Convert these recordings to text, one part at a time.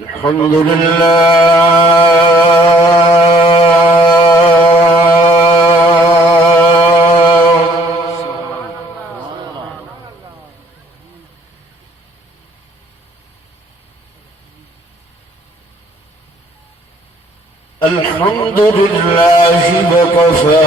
الحمد لله الحمد لله وكفى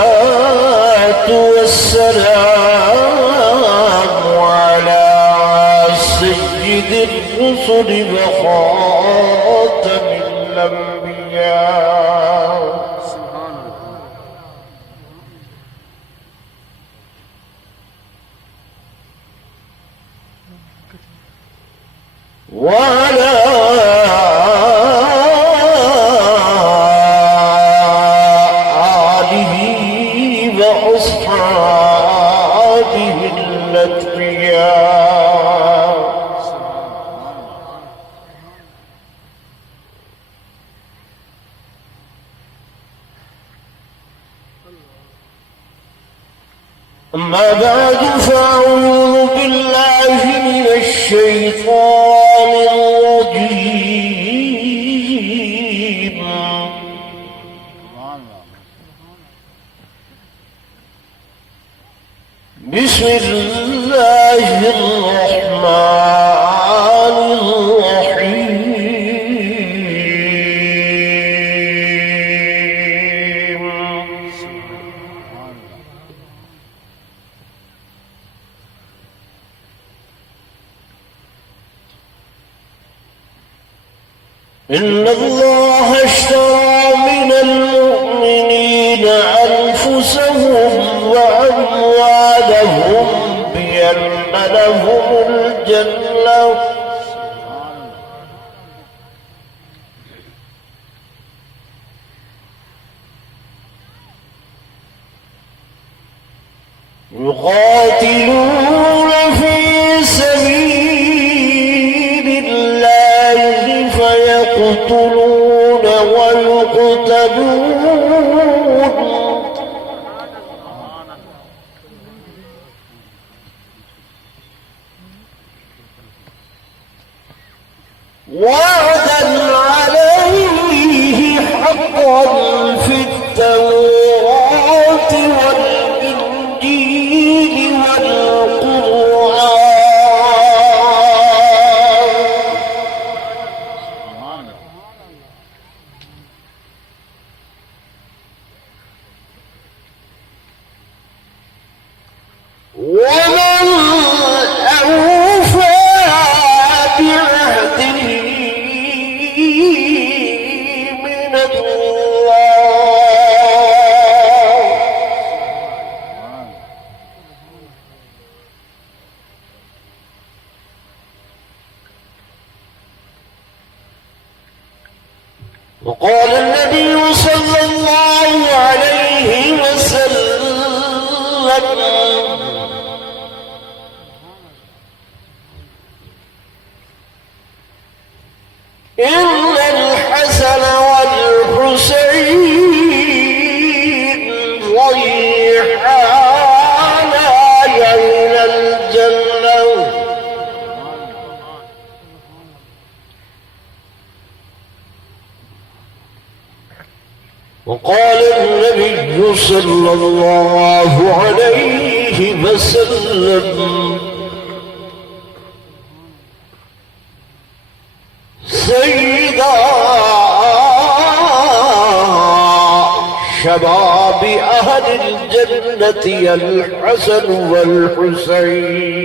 والصلاة والسلام على سيد الرسل وخاتم الأنبياء وعلى آله وأصحابه الأتقياء أما بعد فأعوذ بالله من الشيطان الرجيم بسم الله الرحمن الرحيم إن الله اشترى من المؤمنين أنفسهم وأموالهم بأن لهم الجنة يقاتلون في سبيل الله فيقتلون ويقتلون وعدا عليه حقا في التوراة والإنجيل والقرآن ومن أوفى بعهده من الله وقال النبي صلى الله عليه وسلم إن الحسن والحسين ريحانا إلى الجنة وقال النبي صلى الله عليه وسلم سيدا شباب أهل الجنة الحسن والحسين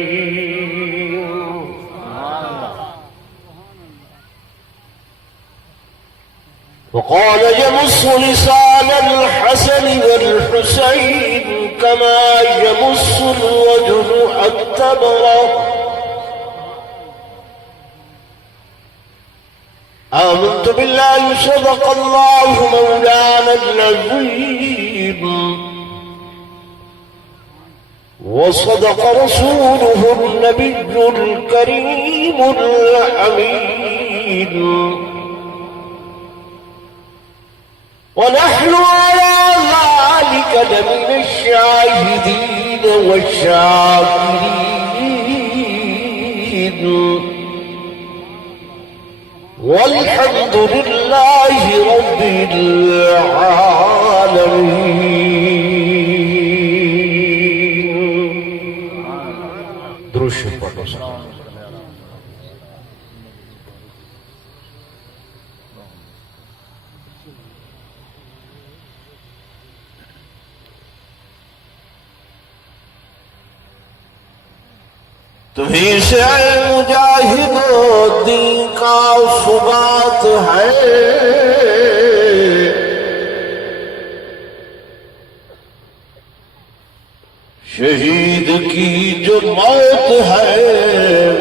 وقال يمس لسان الحسن والحسين كما يمس الرجل التمر آمنت بالله صدق الله مولانا العظيم وصدق رسوله النبي الكريم الأمين ونحن على ذلك لمن الشاهدين والشاكرين والحمد لله رب العالمين. درود شریف پڑھو. تمہیں سے مجاہد دین کا ثبات ہے، شہید کی جو موت ہے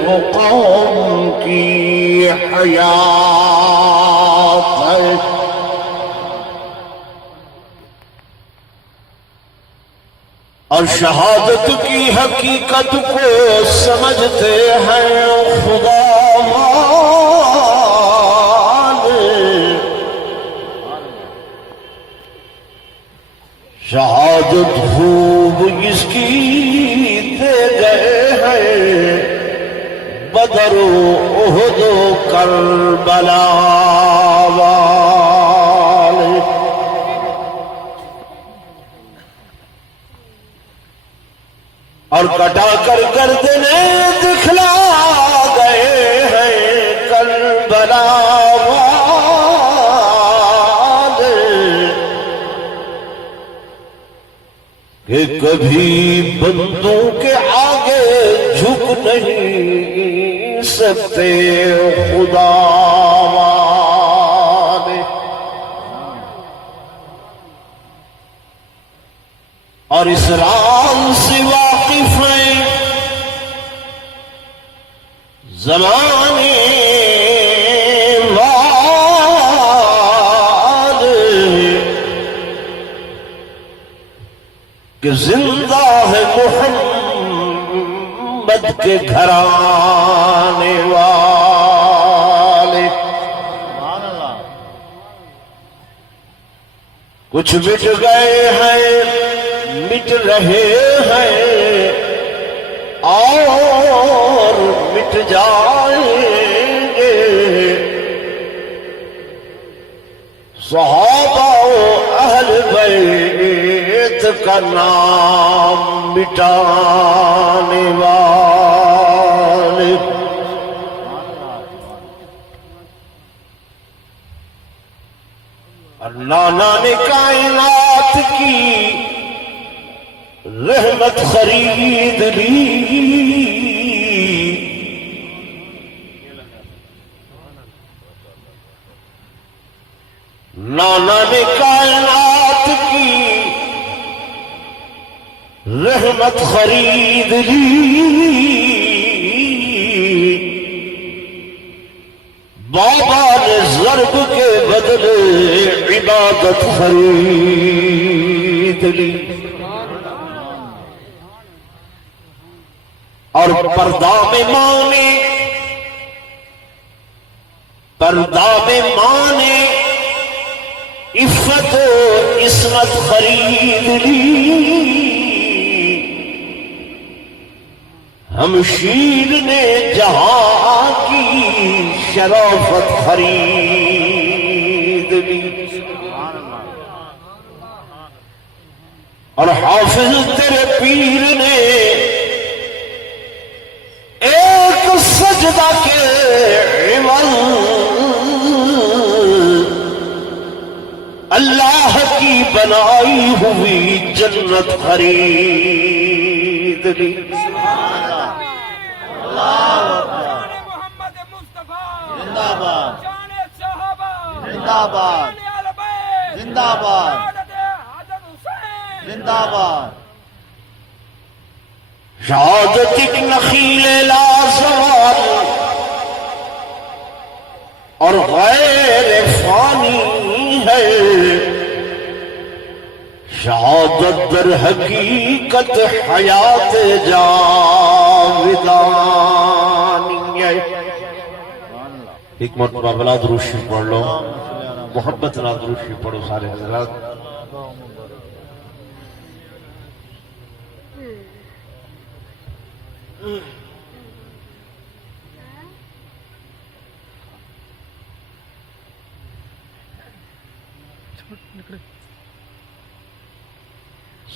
وہ قوم کی حیات ہے. اور شہادت کی حقیقت کو سمجھتے ہیں خدا والے. شہادت خوب اس کی دے گئے ہیں بدر و احد و کربلا والے. اور کٹا کر گردنے دکھلا گئے ہیں کربلا والے کہ کبھی بندوں کے آگے جھک نہیں سکتے خدا والے. اور اس راز سے واقف ہیں زمانے والے کہ زندہ ہے محمد کے گھرانے والے. کچھ مٹ گئے ہیں، مٹ رہے ہیں اور مٹ جائیں گے. صحابہ و اہل بیت کا نام مٹانے والے. نانا نے کائنات کی رحمت خرید لی، نانا نے کائنات کی رحمت خرید لی. بابا نے ضرب کے بدلے عبادت خرید لی. اور پردہ میں ماں نے عفت و عصمت خرید لی. ہمشیر نے جہاں کی شرافت خرید لی. اور حافظ تیرے پیر نے ایک سجدہ کے عوض اللہ کی بنائی ہوئی جنت خرید لی. محمد مصطفیٰ زندہ باد، شان صحابہ زندہ باد، زندہ باد، زندہ باد. شہادت ایک نخیل لازوال اور غیر فانی ہے. شہادت در حقیقت حیات جاودانی ہے۔ ایک مرتبہ بلا درود شریف پڑھ لو، محبت نہ درود شریف پڑھو سارے حضرات۔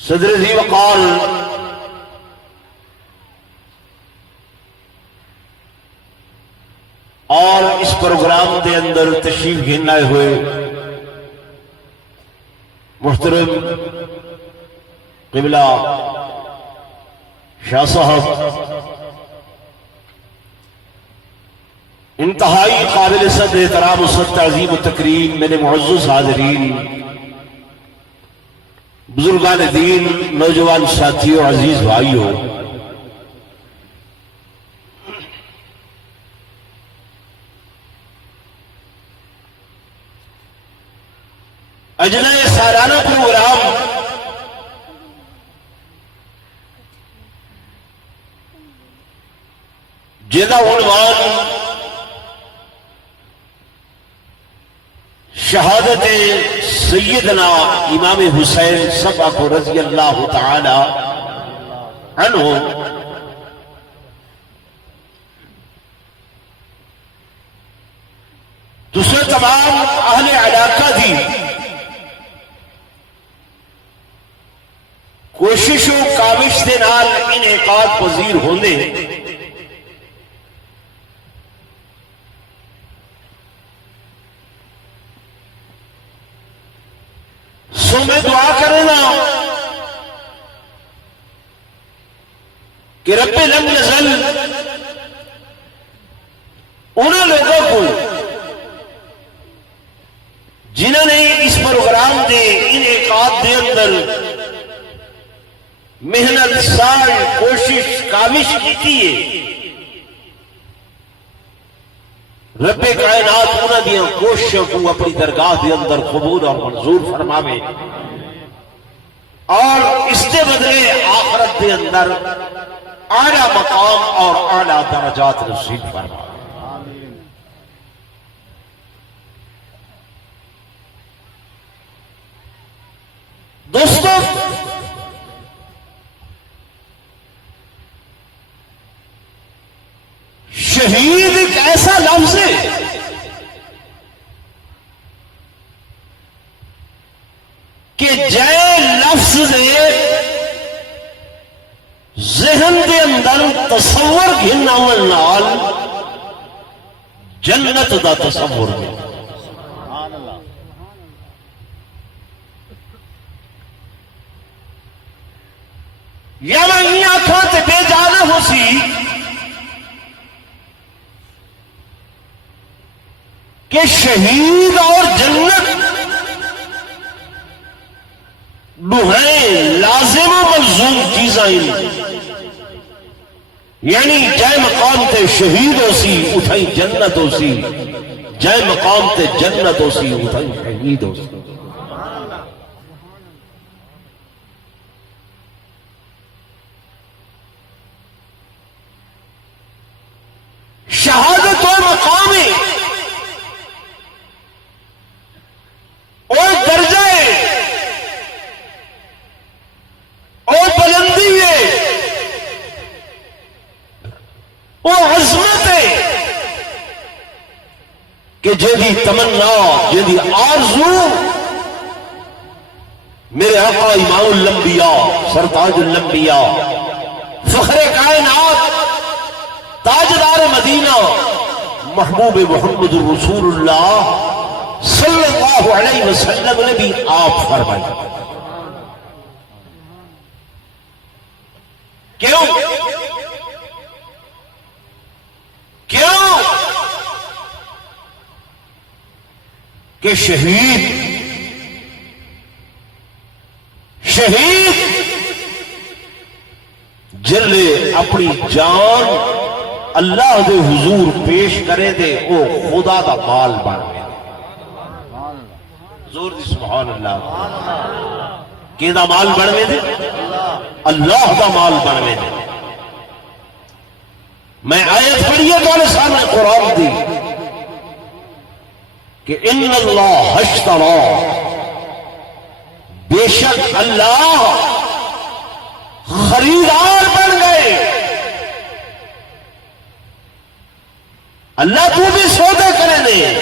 صدر ذی وقار اور اس پروگرام کے اندر تشریف گھن آئے ہوئے محترم قبلہ شاہ صاحب، انتہائی قابل صد احترام و صد تعظیم و تکریم میرے معزز حاضرین، بزرگان دین، نوجوان ساتھیوں، عزیز بھائیوں، اجلاء سالانہ پروگرام جہاں عنوان شہادت سیدنا امام حسین صفا کو رضی اللہ تعالی عنہ، دوسرے تمام اہل علاقہ دی کوشش و کاوش دے نال انعقاد پذیر ہوندے سو میں دعا کرنا کہ رب لم نزل انہوں لوگوں کو جنہوں نے اس پروگرام دے انعقاد دے اندر محنت، سعی، کوشش، کاوش کی ہے، رب کائنات انہوں دیا کوششوں کو اپنی درگاہ دے اندر قبول اور منظور فرماوے، اور اس کے بدلے آخرت دے اندر اعلیٰ مقام اور اعلیٰ درجات نصیب فرماوے۔ دوستو، شہید ایک ایسا لفظ ہے کہ جے لفظ دے ذہن دے اندر تصور گھن آون نال جنت دا تصور ہے۔ یا میں آنکھاں تے بے جانا ہو سی کہ شہید اور جنت دوہیں لازم و ملزوم چیزاں، یعنی جائے مقام تے شہید ہو سی اتھائی جنت ہو سی، جائے مقام تے جنت ہو سی اتھائی شہید ہو سی۔ شہادت و مقام ہے اور درجہ ہے اور بلندی ہے اور عظمت ہے کہ جیدی تمنا، جیدی آرزو میرے آقا امام الانبیاء، سرتاج الانبیاء، فخر کائنات، تاجدار مدینہ، محبوب محمد رسول اللہ صلی اللہ علیہ وسلم نے بھی آپ فرمائی۔ کیوں؟ کہ شہید جلے اپنی جان اللہ دے حضور پیش کرے دے او خدا دا مال بن گیا۔ زور دی سبحان اللہ۔ کہ دا مال بڑھوے دے اللہ دا مال بڑھوے دے میں آیت پڑھیے تو سامنے قرآن دی کہ ان اللہ اشترا بے شک اللہ خریدار بن گئے اللہ تو بھی سودے کرے دے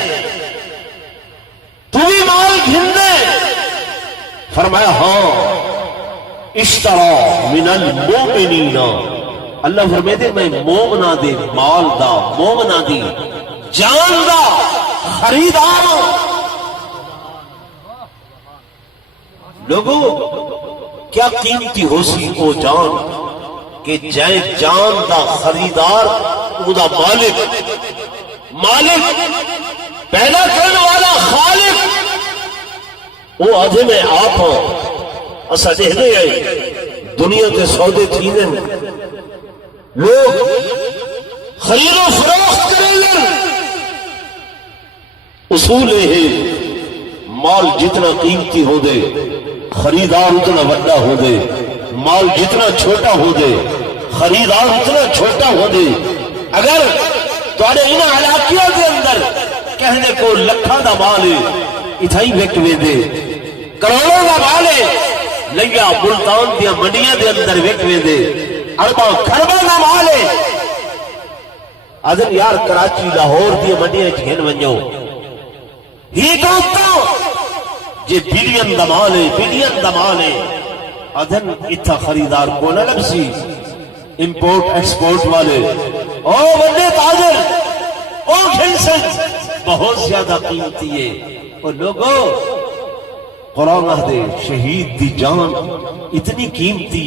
تو بھی مال گھن دے فرمایا ہاں اشترا من المؤمنین اللہ فرمائے دے میں مومنا دے مال دا مومنا دی جان دا خریدار لوگوں کیا قیمتی ہو سی او جان کہ جائے جان دا خریدار او دا مالک پیدا کرنے والا خالق وہ آدھے میں آپ ہوں اسا دیکھنے آئی دنیا کے سودے تھینے لوگ خرید و فروخت کریں گے اصول ہے مال جتنا قیمتی ہو دے خریدار اتنا بڑا ہو دے مال جتنا چھوٹا ہو دے خریدار اتنا چھوٹا ہو دے اگر تھوڑے ان علاقوں کے اندر کہنے کو لکھاں دا مال ہے اتھائی ویک وے دے کروڑوں دا مال ہے لیا ملتان دیا منڈیاں دے اندر ویک وے دے ارباں خرباں دا مال ہے آدم یار کراچی لاہور دیا منڈیاں چھین ونجو ہی دوستو جے بلین دا مال ہے آدم اتھا خریدار کو نہ لبسی امپورٹ ایکسپورٹ والے او بندے تاجر او کھنسن بہت زیادہ قیمتی ہے اور لوگوں قرآن دے شہید دی جان اتنی قیمتی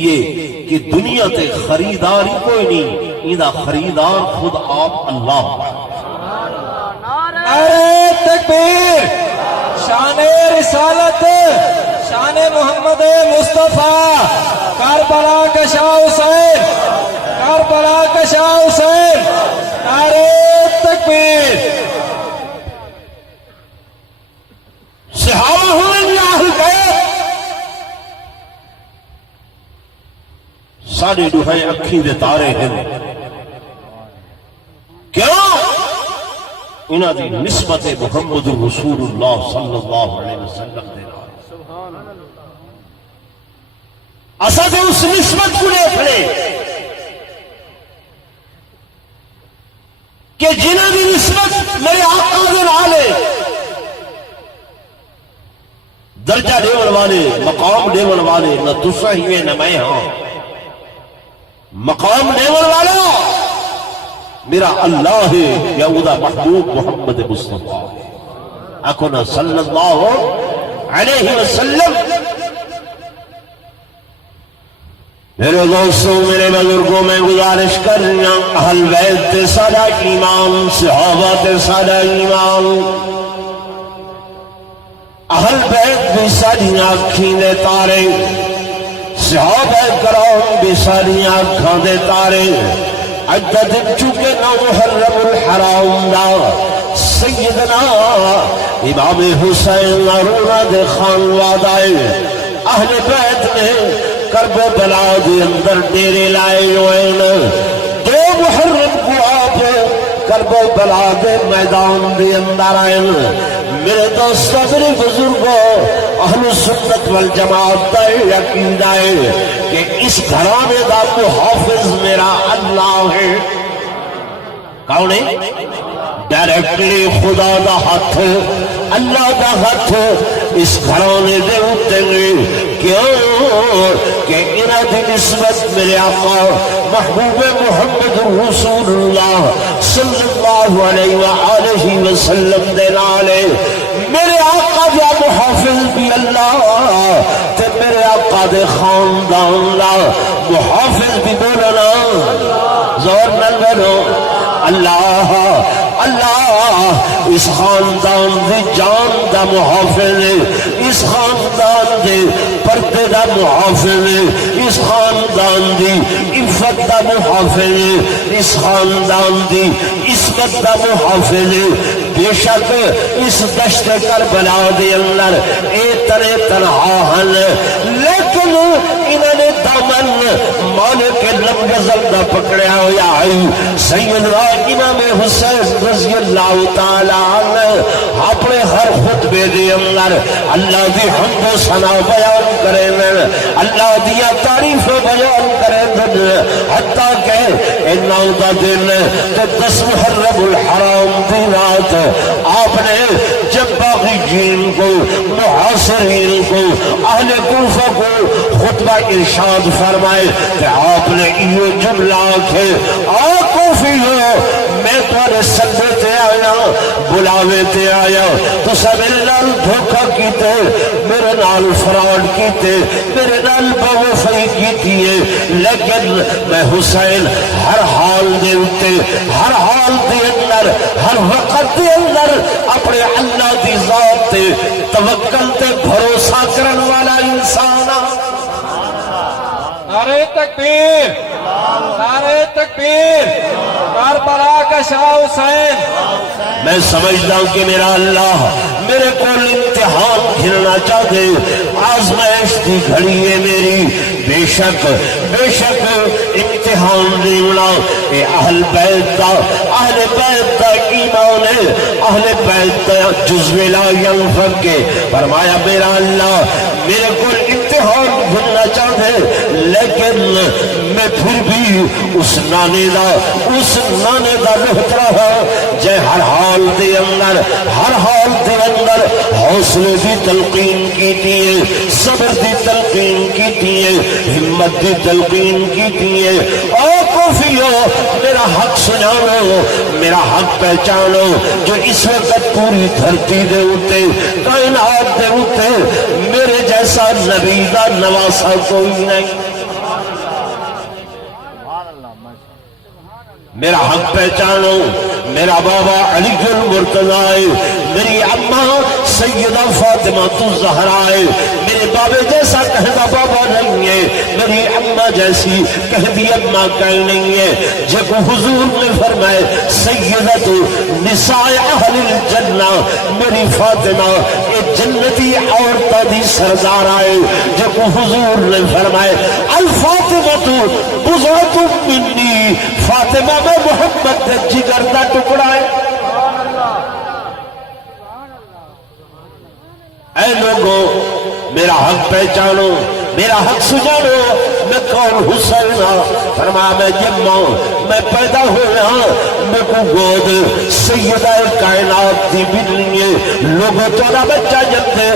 ہے کہ دنیا تے خریدار ہی کوئی نہیں ایدہ خریدار خود آپ اللہ نعرہ تکبیر شان رسالت شان محمد مصطفیٰ کربلا کا شاہ حسین کربلا کا شاہ حسین نعرہ تکبیر صحابہ ہوئے اہل بیت ساڑھے ڈوہائیں اکھی دے تارے ہیں کیوں انہاں دی نسبت محمد رسول اللہ صلی اللہ علیہ وسلم دے رہا اسد اس نسبت کو لے پھڑے کہ جنہاں دی نسبت میرے آقا دے نالے درجہ دیون والے مقام دیون والے نہ تسا ہی نہ میں ہاں مقام دیون والا میرا اللہ ہے یا ادا محبوب محمد مصطفیٰ اکونا صلی اللہ علیہ وسلم میرے دوستوں میرے بزرگوں میں گزارش کرنا اہل بیت تے سادہ ایمان صحابہ تے سادہ ایمان اہل بیت بھی ساری آنکھیں دے تارے صحابہ کرام بھی ساری آنکھیں دے تارے عدد چکے نہ محرم الحرام دا سیدنا امام حسین رونا دے خانواد آئے اہل بیت نے کرب بلا دے اندر ڈیرے لائے ہوئے دو محرم کو آپ کرب بلا دے میدان دے اندر آئے میرے دوستوں میرے بزرگوں اہل سنت والجماعت دا یقین ہے کہ اس گھرانے دا محافظ میرا اللہ ہے کون ہے ڈائریکٹلی خدا دا ہاتھ اللہ دا ہاتھ اس گھرانے دے ہوتے کیوں کہ انہاں دی نسبت میرے آقا محبوب محمد رسول اللہ صلی اللہ علیہ وآلہ وسلم دے نالے میرے آقا دا محافظ بھی اللہ تے میرے آقا دے خاندان دا محافظ بھی بولنا زور نہ بولو اللہ اللہ اس خاندان دی جان دا محافظ ہے اس خاندان دے پردے دا محافظ ہے اس خاندان دی عفت دا محافظ ہے اس خاندان دی عصمت دا محافظ ہے بے شک اس دشت کربلا دے اندر اے تنے تنہا ہن لیکن انہوں نے دامن مالک لمغزل دا پکڑیا ہویا ہے سیدنا امام حسین رضی اللہ تعالی عنہ اپنے ہر خطبے دے اندر اللہ دی حمد و ثنا بیان کریں اللہ دیا تعریف بیان کریں حتیٰ کہ انہوں دا دن تے 10 محرم الحرام دی رات آپ نے جب باغیین کو محاصرین کو اہل کوفہ کو خطبہ ارشاد فرمائے کہ آپ نے یہ جملہ کہ کوفیو میں تمہارے سدے تے آیا بلاوے تے آیا تو سب میرے نال دھوکہ کیتے میرے نال فراڈ کیتے میرے نال بوفائی کیتی ہے لیکن میں حسین ہر حال دے اتے ہر حال دے اندر ہر وقت دے اندر اپنے اللہ دی ذات تے توکل تے بھروسہ کرن والا انسان نعرہ تکبیر نعرہ تکبیر کربلا کا شاہ حسین میں سمجھتا ہوں کہ میرا اللہ میرے کو امتحان کھلنا چاہتے آزمائش کی گھڑی ہے میری بے شک امتحان دینا کہ اہل بیت دا ایمان ہے اہل بیت دا جزو لا ینفق کے فرمایا میرا اللہ میرے کو امتحان بھولنا چاہتے لیکن میں پھر بھی اس نانے دا لہت رہا جے ہر حال دے اندر حوصلے دی تلقین کی دیئے صبر دی تلقین کی دیئے ہمت دی تلقین کی دیئے او کوفیو میرا حق سنانو میرا حق پہچانو جو اس وقت پوری دھرتی دے ہوتے کائنات دے ہوتے میرے جیسا نبی دا نواسا کوئی نہیں میرا حق پہچانو میرا بابا علی المرتضی میری اماں سیدہ فاطمہ الزہرا میرے بابے جیسا کہنا بابا نہیں ہے میری اماں جیسی کہنی اماں کہیں نہیں ہے جب حضور نے فرمائے سیدت نساء اہل الجنہ میری فاطمہ ایک جنتی عورتہ دی سردار آئے جب حضور نے فرمائے الفاطمہ بضعۃ منی فاطمہ میں محمد نے جگر دا ٹکڑا ہے اے لوگوں میرا حق پہچانو میرا حق سجانو میں کون حسین فرما میں جمع میں پیدا ہوا میں کو گود سیدہ کائنات دی بنی ہے لوگوں تیرا بچہ جب دے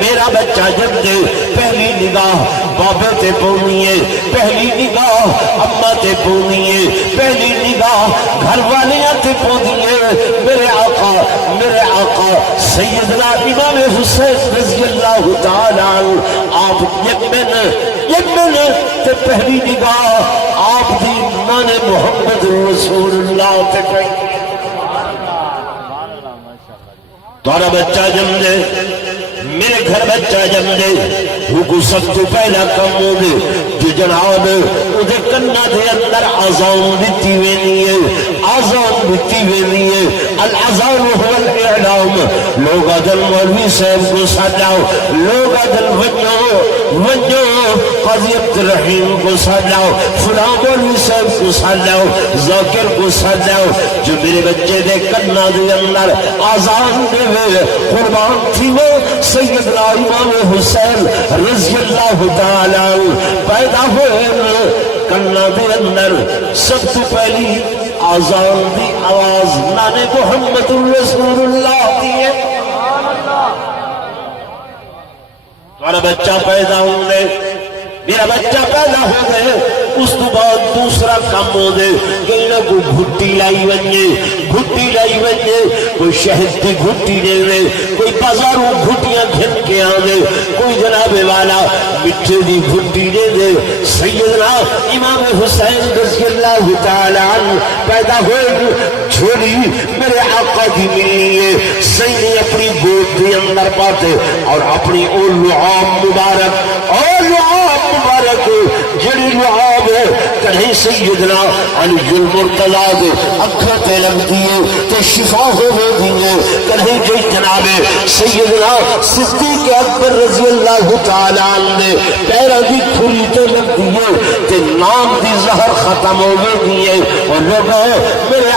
میرا بچہ جب دے پہلی نگاہ بابے تے پونی ہے پہلی نگاہ اماں تے پونی ہے پہلی نگاہ گھر والیاں تے پونی ہے میرے آقا سیدنا امام حسین رضی اللہ تعالی آپ یمن تے پہلی نگاہ آپ دی نان محمد رسول اللہ تے کوئی تارا بچہ جم دے میرے گھر بچہ جم دے وہ سب تو پہلا کم ہو دے جو جناب اُدھے کنہ دے اندر آزان دیتی ہوئے نہیں ہے آزان دیتی ہوئے نہیں ہے الازان هو الاعلام لوگ عدل مولوی صاحب کو سجاؤ لوگ عدل ونجو قاضی عبدالرحیم کو سجاؤ فلاں مولوی صاحب کو سجاؤ ذاکر کو سجاؤ جو میرے بچے دے کنہ دے اندر آزان دے ہوئے قربان تھی وہ سیدنا امام حسین رضی اللہ تعالی پیدا ہوئے کنہ دے اندر سب تو پہلی آزان دی آواز نانے محمد رسول اللہ دیئے تمہارا بچہ پیدا ہوئے میرا بچہ پیدا ہو گئے اس تو بعد دوسرا کام ہو دے کہ انہوں کو گھٹی لائی ونجے کوئی شہد کی گھٹی دے دے کوئی بازاروں گھٹیاں گھن کے آنے کوئی جناب والا مٹھے دی گھٹی دے دے سیدنا امام حسین رضی اللہ تعالی عنہ پیدا ہوئے چھوڑی میرے آقا کی ملی ہے سیدی اپنی گود دی اندر پاتے اور اپنی لعاب مبارک جڑی لعاب ہے کہ کہیں سیدنا علی المرتضیٰ دے اکھاں تے لگ دیے تے شفا ہوے دیے کہیں جی جناب سیدنا صدیق اکبر رضی اللہ تعالی عنہ نے پیراں دی کھری تے لگ دیے تے نام دی زہر ختم ہوے دیے اور لوگ میرے